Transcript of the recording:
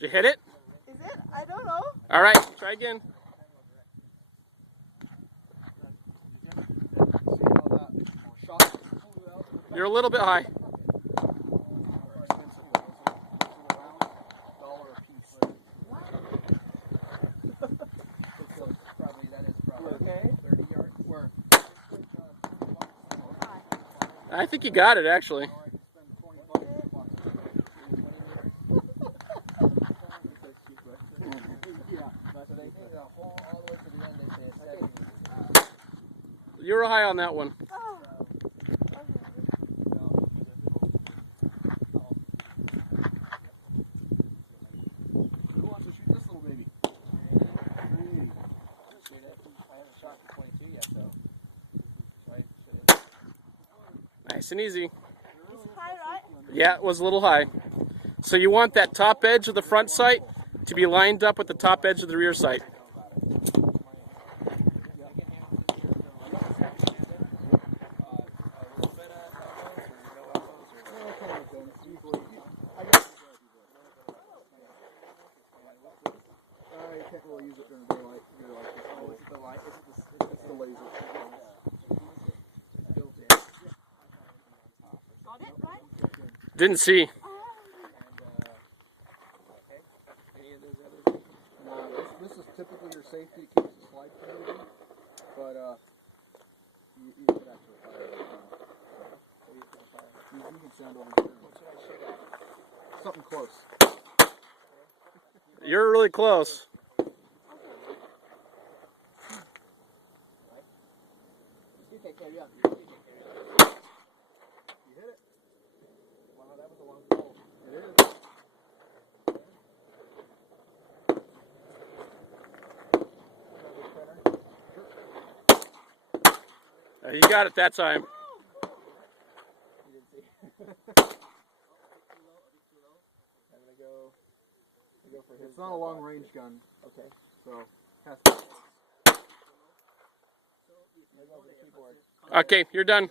Did you hit it? Is it? I don't know. All right, try again. You're a little bit high. I think you got it, actually. You were high on that one. Who wants to shoot this little baby? Nice and easy. It's high, right? Yeah, it was a little high. So you want that top edge of the front sight to be lined up with the top edge of the rear sight. You can't really use it during daylight. Oh, is it the light? It's the laser. Got it, right? Didn't see. This is typically your safety. It keeps the slide from moving, but you could actually fire it. You can stand over here. Something close. You're really close. You hit it. Wow, that was a long pull. It is. You got it that time. It's not a long range gun. Okay. So, Okay, you're done.